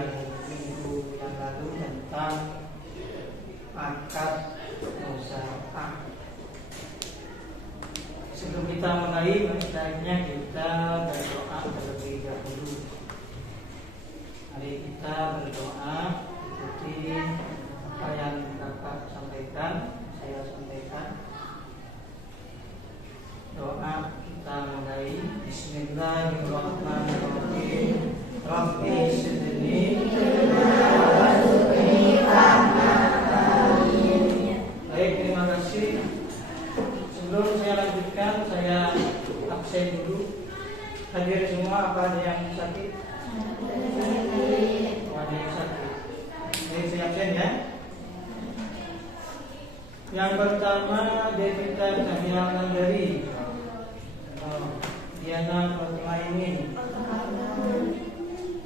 yang minggu yang lalu tentang akad musyawarah. Sebelum kita mulai, baiknya kita berdoa terlebih dahulu. Mari kita berdoa, ikuti apa yang Bapak sampaikan, saya sampaikan. Doa kita mulai. Bismillahirrahmanirrahim. Rabbi sidni. Baik, terima kasih. Sebelum saya lanjutkan, saya absen dulu. Hadir semua, apa ada yang sakit? Ada yang sakit. Baik, saya absen ya. Yang pertama, Devita Cahya Nandari, Diana Fatima Imin,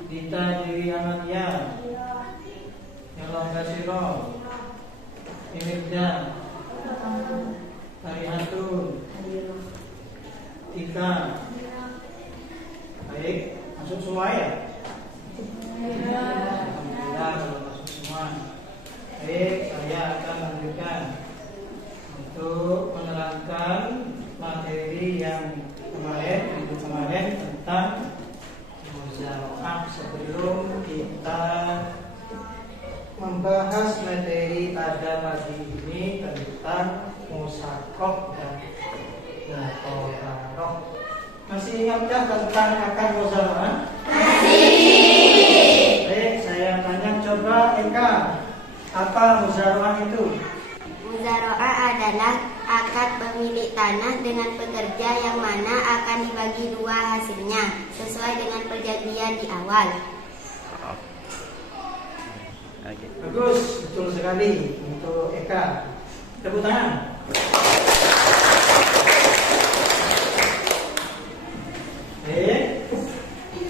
Dita Dewi Amalia, Yolanda Siro, Imirda, Harihatun, Tika. Baik, masuk semua ya? Alhamdulillah kalau masuk semua. Baik, saya akan lanjutkan untuk menerangkan materi yang minggu kemarin tentang musyawarah. Sebelum kita membahas materi pada pagi ini tentang musyawarah dan musyawarah, masih ingatkah tentang akad musyawarah? Masih. Baik, saya tanya coba Eka, apa musyawarah itu? Musyawarah adalah akad pemilik tanah dengan pekerja yang mana akan dibagi dua hasilnya sesuai dengan perjanjian di awal. Bagus, betul sekali untuk Eka. Tepuk tangan.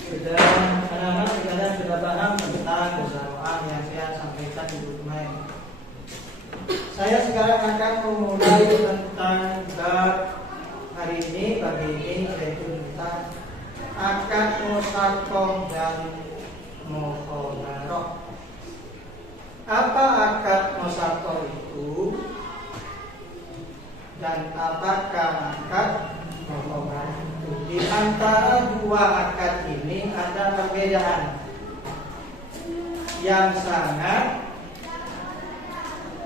Sudah anak-anak sekarang sudah paham tentang musyawarah yang saya sampaikan minggu kemarin. Saya sekarang akan memulai tentang bab hari ini, pagi ini, yaitu tentang akad musyawarah dan mukhabarah. Apa akad musyawarah itu dan apakah akad mukhabarah itu? Di antara dua akad ini ada perbedaan yang sangat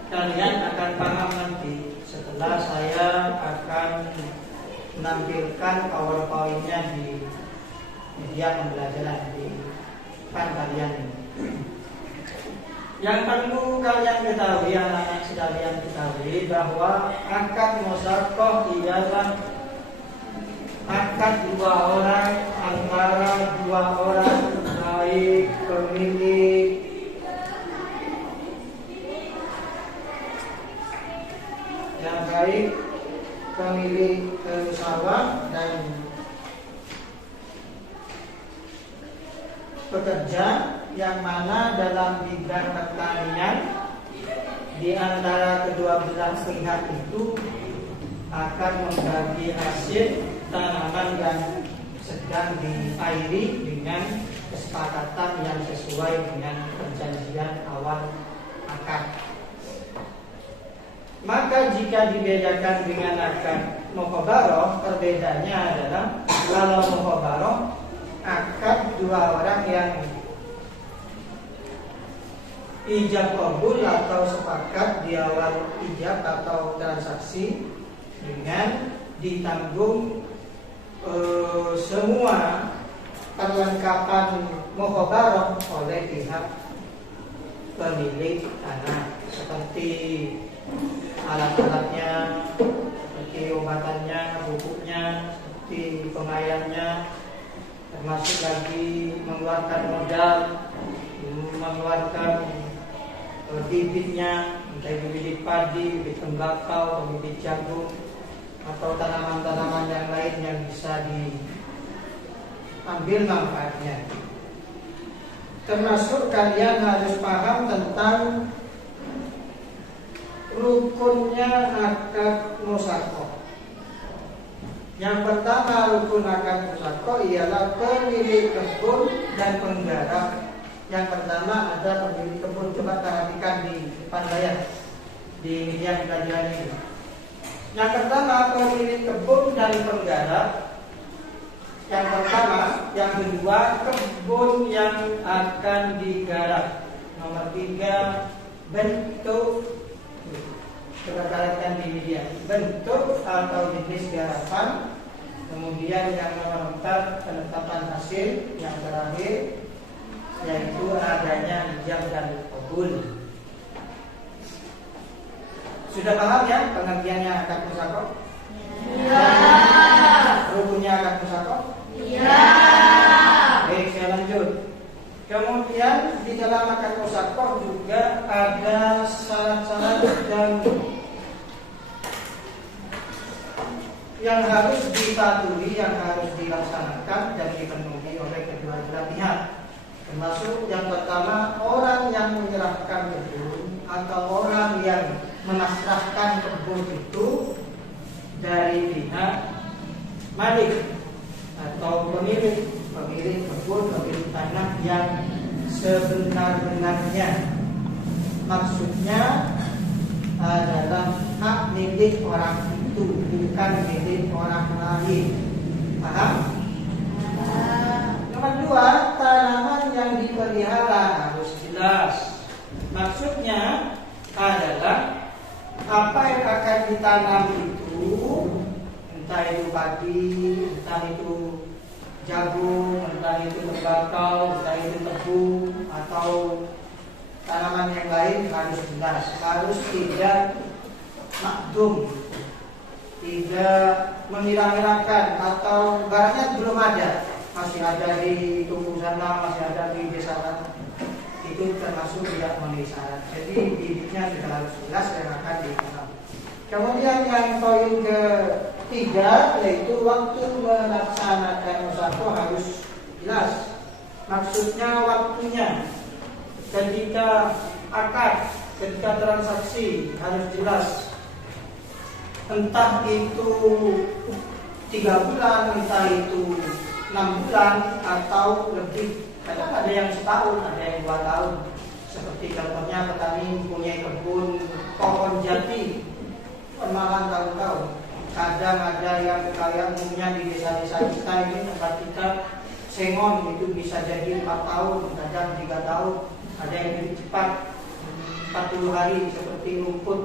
kalian akan paham nanti setelah saya akan menampilkan PowerPoint-nya di media pembelajaran di depan kalian ini. Yang perlu kalian ketahui, anak-anak sekalian ketahui, bahwa akad musyawarah ialah akad dua orang antara dua orang, baik pemilik sawah dan pekerja, yang mana dalam bidang pertanian di antara kedua belah pihak itu akan membagi hasil tanaman yang sedang diairi dengan kesepakatan yang sesuai dengan perjanjian awal akad. Maka jika dibedakan dengan akad mukhabarah, perbedaannya adalah kalau mukhabarah akad dua orang yang ijab qabul atau sepakat di awal ijab atau transaksi dengan ditanggung semua perlengkapan mukhabarah oleh pihak pemilik tanah, seperti alat-alatnya, seperti obatannya, pupuknya, seperti pengairannya, termasuk lagi mengeluarkan modal, mengeluarkan bibitnya, entah itu bibit padi, bibit tembakau, bibit jagung, atau tanaman-tanaman yang lain yang bisa diambil manfaatnya. Termasuk kalian harus paham tentang rukunnya akad musyawarah. Yang pertama rukun akad musyawarah ialah pemilik kebun dan penggarap Yang pertama ada pemilik kebun. Coba perhatikan di depan layar di media pelajaran ini. Yang pertama pemilik kebun dan penggarap. Yang pertama, yang kedua kebun yang akan digarap. Nomor 3 bentuk. Coba perhatikan di media. Bentuk atau jenis garapan. Kemudian yang nomor 4 penetapan hasil. Yang terakhir yaitu adanya ijab dan qabul. Sudah paham ya pengertiannya akad musyakoh? Ya. Rukunnya akad musyakoh? Ya. Baik, saya lanjut. Kemudian di dalam akad musyakoh juga ada syarat-syarat yang harus dipatuhi, yang harus dilaksanakan dan dipenuhi oleh kedua belah pihak. Termasuk yang pertama, orang yang menyerahkan kebun atau orang yang memasrahkan kebun itu dari pihak malik atau pemilik kebun, pemilik tanah yang sebenar-benarnya. Maksudnya adalah hak milik orang itu, bukan milik orang lain. Paham? Nomor 2, tanaman yang dipelihara harus jelas. Maksudnya adalah apa yang akan ditanam itu, entah itu padi, entah itu jagung, entah itu tembakau, entah itu tebu, atau tanaman yang lain harus jelas. Harus tidak makdum, tidak mengira-ngirakan, atau barangnya belum ada, masih ada di toko sana, masih ada di desa sana, itu termasuk tidak memenuhi syarat. Jadi bibitnya sudah harus jelas yang akan ditanam. Kemudian yang poin ketiga yaitu waktu melaksanakan musyakoh harus jelas. Maksudnya waktunya, ketika akad, ketika transaksi harus jelas. Entah itu 3 bulan, entah itu 6 bulan atau lebih. Kadang ada yang setahun, ada yang 2 tahun. Seperti contohnya petani mempunyai kebun pohon jati, malah tahun-tahun. Kadang ada yang kayak umumnya di desa-desa kita ini, tempat kita, sengon itu bisa jadi 4 tahun, kadang 3 tahun. Ada yang lebih cepat, 40 hari, seperti rumput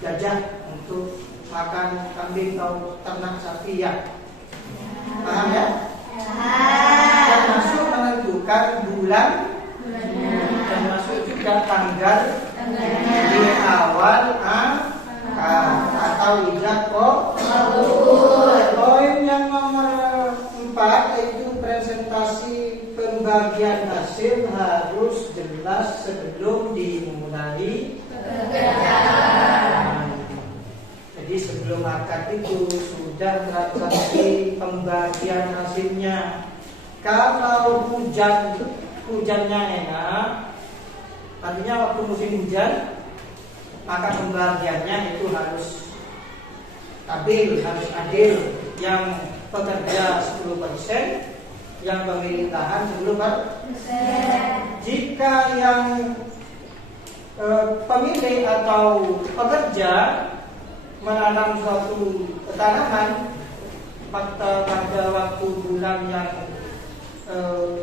gajah untuk makan kambing atau ternak sapi ya. Paham ya? Termasuk menentukan bulan, termasuk juga tanggal di awal atau ijab qabul. Poin yang nomor 4 yaitu presentasi pembagian hasil harus jelas sebelum dimulai pekerjaan. Jadi sebelum akad itu sudah transaksi pembagian hasilnya. Kalau hujannya enak, artinya waktu musim hujan, maka pembagiannya itu harus stabil, harus adil. Yang pekerja 10%, yang pemilik lahan 10%. Jika yang pemilik atau pekerja menanam suatu tanaman pada waktu bulan yang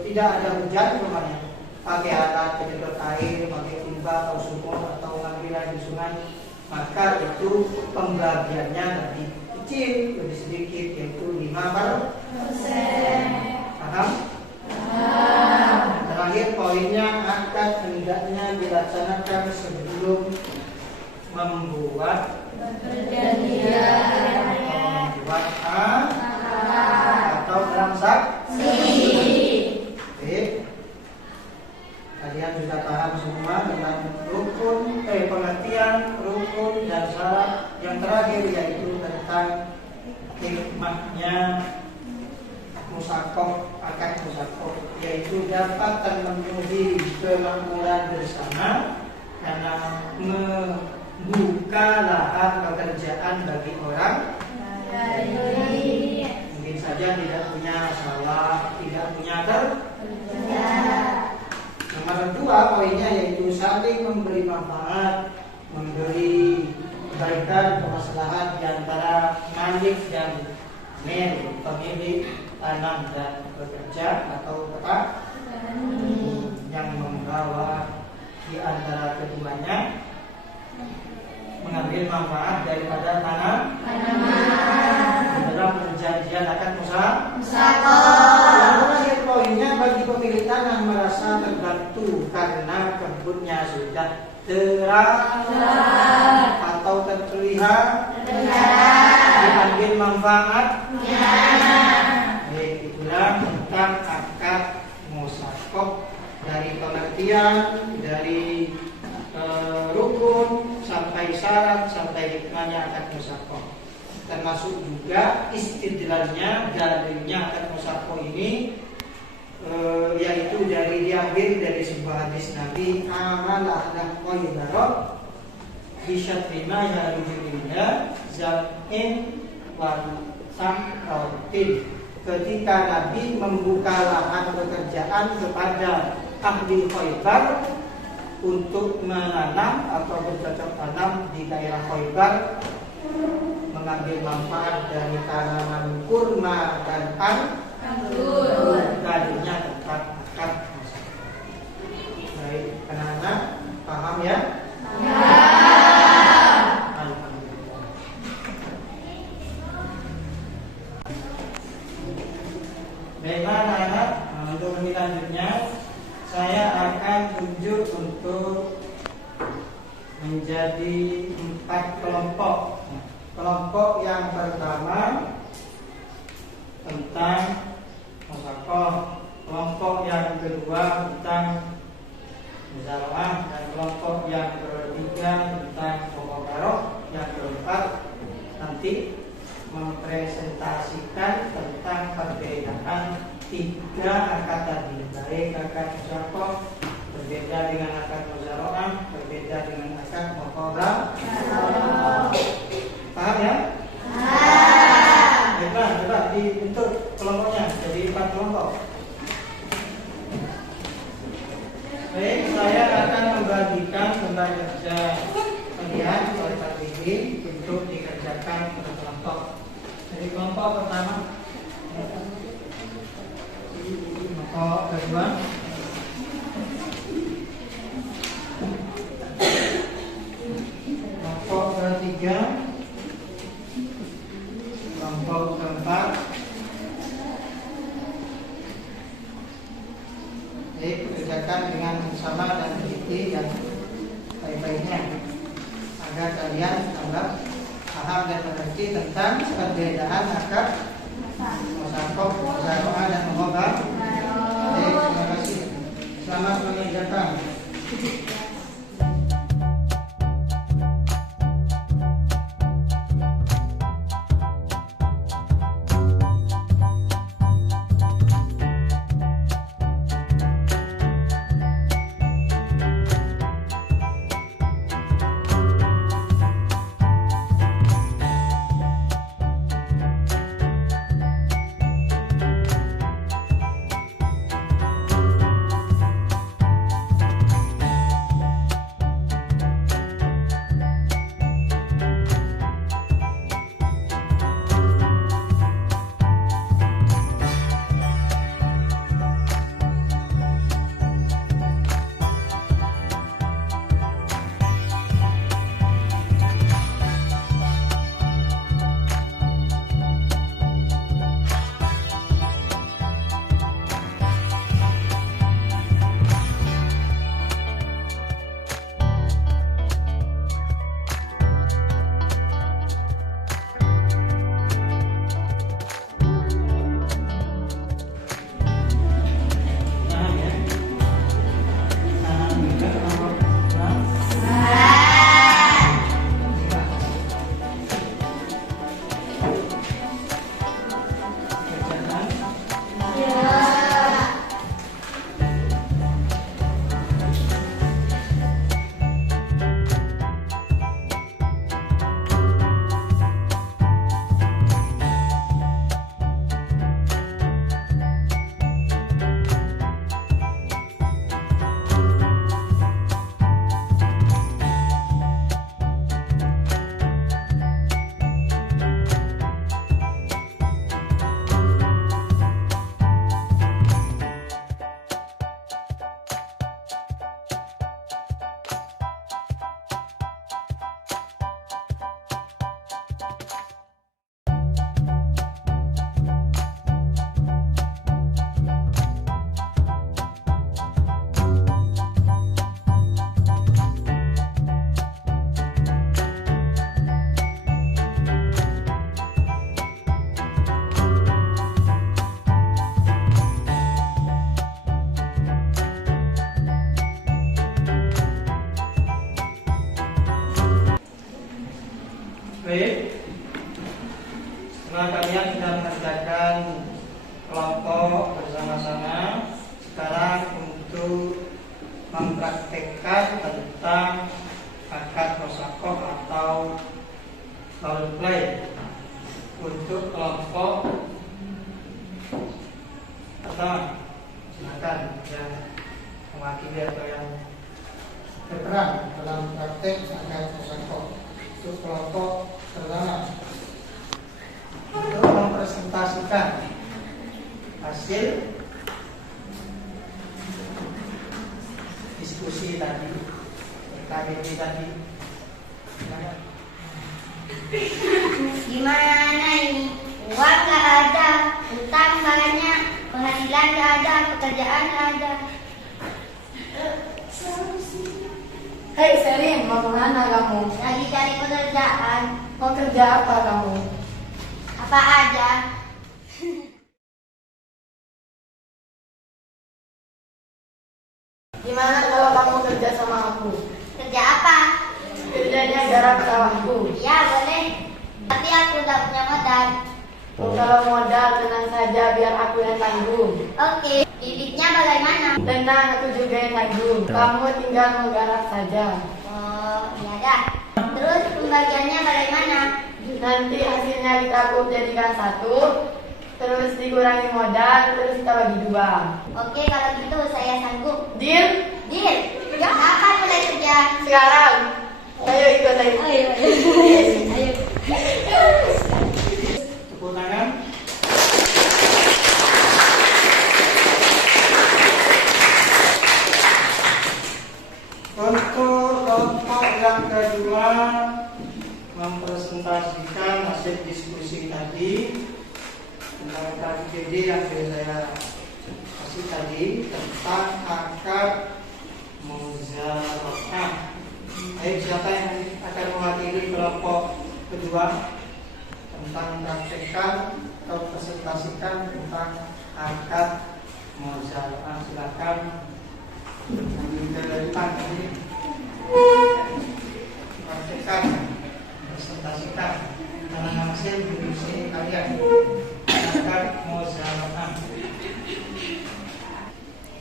tidak ada hujan, umpamanya pakai alat penyedot air, pakai timba atau sumur atau ngambilan di sungai, maka itu pembagiannya lebih kecil, lebih sedikit, yaitu 5%. Paham? Terakhir poinnya, akad hendaknya dilaksanakan sebelum membuat perjanjian, membuat atau transaksi. Oke. Kalian sudah paham semua tentang rukun, pengertian rukun dan syarat. Yang terakhir yaitu tentang hikmahnya musyakoh, akad musyakoh, yaitu dapat termenuhi kemakmuran bersama karena membuka lahan pekerjaan bagi orang lain. Mungkin saja tidak punya sawah, tidak punya kerja, Kedua poinnya yaitu saling memberi manfaat, memberi kebaikan, kemaslahan di antara malik dan pemilik tanah dan pekerja atau petani yang membawa di antara keduanya mengambil manfaat daripada tanah dalam perjanjian akan usaha. Terakhir poinnya, bagi pemilik tanah merasa terbantu karena kebunnya sudah terang atau terlihat diambil manfaatnya. Itulah tentang akad musakoh, dari pengertian, dari rukun sampai syarat sampai hikmahnya akad musakoh. Termasuk juga istidlalnya, dalilnya akad musakoh ini yaitu diambil dari sebuah hadis Nabi, amalah qayyidaro bisyatma ya rujulillah zamin wa sam'autin. Ketika Nabi membuka lahan pekerjaan kepada ahli Khaybar untuk menanam atau bercocok tanam di daerah Khaybar, mengambil manfaat dari tanaman kurma dan anggur, dalilnya tentang akad musakoh. Baik, anak-anak paham ya? Alhamdulillah. Baiklah anak-anak, untuk lebih lanjutnya saya akan tunjuk untuk menjadi 4 kelompok. Kelompok yang pertama tentang musakoh, kelompok yang kedua tentang muzaraah, dan kelompok yang ketiga tentang muqabarah, yang keempat nanti mempresentasikan tentang perbedaan 3 akad tadi, baik akad musakoh berbeda dengan akad muzaraah, berbeda dengan akad muqabarah. Paham ya? Coba dibentuk kelompoknya jadi 4 kelompok. Baik, saya akan membagikan tempat kerja kalian oleh Pak Bibi untuk dikerjakan pada kelompok. Jadi kelompok pertama, kelompok kedua, kelompok ketiga, kelompok keempat. Jadi kerjakan dengan sama dan teliti dan baik-baiknya agar kalian tambah paham dan mengerti tentang perbedaan akad musakoh, muzaraah dan muqabarah. Baik, terima kasih. Selamat mengerjakan. Baik. Setelah kalian sudah mengerjakan kelompok bersama-sama, sekarang untuk mempraktekkan tentang akad musakoh atau role play untuk kelompok pertama. Silakan yang mewakili atau yang berperan dalam praktek akad musakoh untuk kelompok pertama, untuk mempresentasikan hasil diskusi tadi, KDP tadi. Gimana ini? Uang nggak ada, utang banyak, penghasilan nggak ada, pekerjaan nggak ada. Hei Selin, mau kemana kamu? Lagi cari pekerjaan. Mau kerja apa kamu? Apa aja? Gimana kalau kamu kerja sama aku? Kerja apa? Kerjanya garap sawahku. Ya boleh. Tapi aku nggak punya modal. Kalau modal tenang saja biar aku yang tanggung. Oke. Bibitnya bagaimana? Tenang, aku juga yang tanggung. Kamu tinggal menggarap saja. Oh, iya dah. Terus pembagiannya bagaimana? Nanti hasilnya kita jadikan satu, terus dikurangi modal, terus kita bagi dua. Oke, kalau gitu saya sanggup. Deal? Deal. Ya. Kapan mulai kerja? Sekarang. Ayo ikut ayo. Ayo. Tepuk tangan. Untuk kelompok yang kedua, mempresentasikan hasil diskusi tadi tentang KDD yang sudah saya kasih tadi tentang akad muzakarah. Ayo, siapa yang akan mewakili kelompok kedua tentang praktekkan atau presentasikan tentang akad muzakarah? Silakan ambil ke depan ini. Praktekkan, presentasikan tentang hasil diskusi kalian akad muzakarah.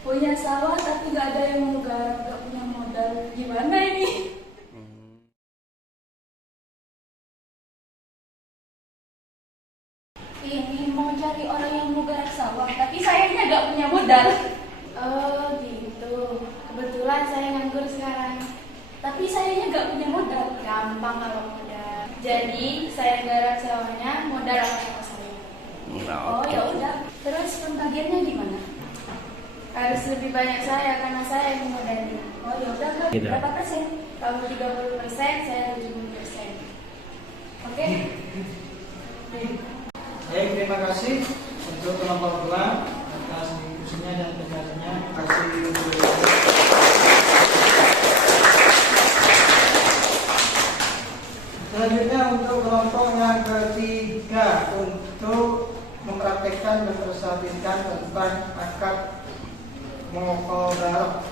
Punya sawah tapi nggak ada yang mau garap, nggak punya modal, gimana ini? Ini mau cari orang yang mau garap sawah, tapi sayangnya nggak punya modal. Oh gitu, kebetulan saya nganggur sekarang, tapi sayangnya nggak punya modal. Gampang kalau modal. Jadi saya garap sawahnya, modal apa saya? Oh ya udah. Terus pembagiannya gimana? Harus lebih banyak saya karena saya yang memodali. Oh ya udah, berapa persen? Kamu 30%, saya 70%. Oke? Baik, terima kasih untuk kelompok dua atas diskusinya dan penjelasannya. Terima kasih. Selanjutnya untuk kelompok yang ketiga, untuk mempraktekkan dan mempresentasikan tentang akad muqadarah.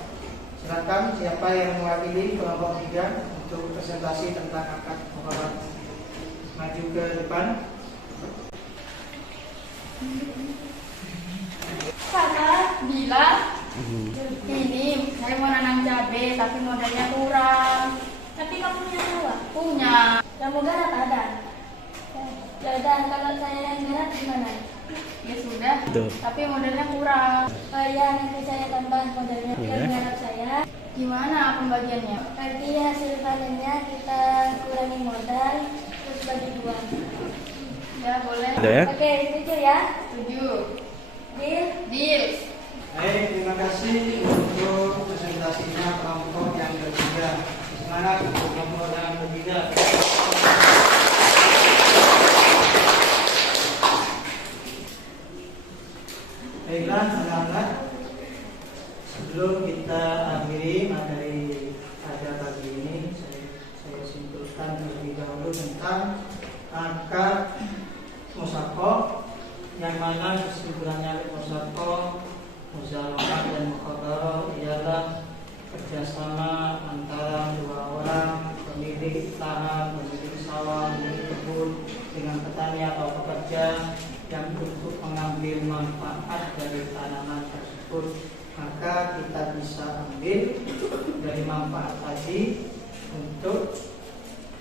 Silakan siapa yang mewakili kelompok 3 untuk presentasi tentang akad muqadarah. Maju ke depan. Kakak bilang ini saya mau nanam cabai tapi modalnya kurang. Tapi kamu punya sawah? Punya. Yang mau garap ada. Ya udah, kalau saya yang garap gimana? Ya sudah. Tapi modalnya kurang. Oh ya, nanti saya tambah modalnya yang garap saya. Gimana pembagiannya? Nanti hasil panennya kita kurangi modal, terus bagi dua. Ya boleh. Oke, setuju ya? Setuju. Deal? Deal. Baik, terima kasih untuk presentasinya kelompok yang ketiga. Semangat untuk kelompok yang ketiga. Baiklah, anak-anak, sebelum kita akhiri materi pada pagi ini, saya simpulkan terlebih dahulu tentang akad musakoh, yang mana kesimpulannya musakoh, muzakarah dan muqadarah ialah kerjasama antara dua orang pemilik tanah, pemilik sawah, pemilik kebun, dengan petani atau pekerja yang untuk mengambil manfaat dari tanaman tersebut, maka kita bisa ambil dari manfaat tadi untuk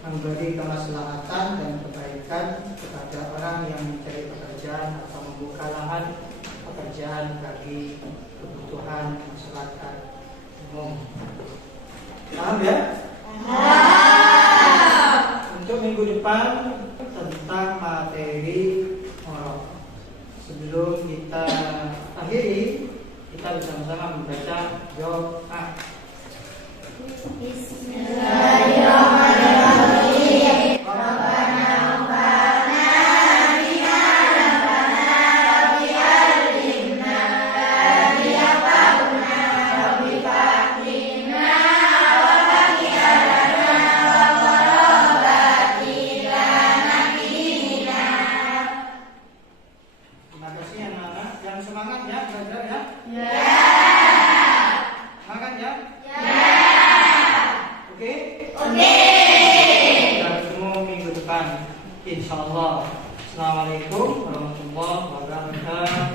memberi kemaslahatan dan kebaikan kepada orang yang mencari pekerjaan atau membuka lahan pekerjaan bagi kebutuhan masyarakat umum. Paham ya? Untuk minggu depan tentang materi orok. Sebelum kita akhiri, kita bersama-sama membaca doa. Bismillahirrahmanirrahim. Terima kasih anak-anak. Yang semangat ya belajar ya. Semangat ya. Oke. Kita ketemu minggu depan, insyaallah. Assalamualaikum warahmatullahi wabarakatuh.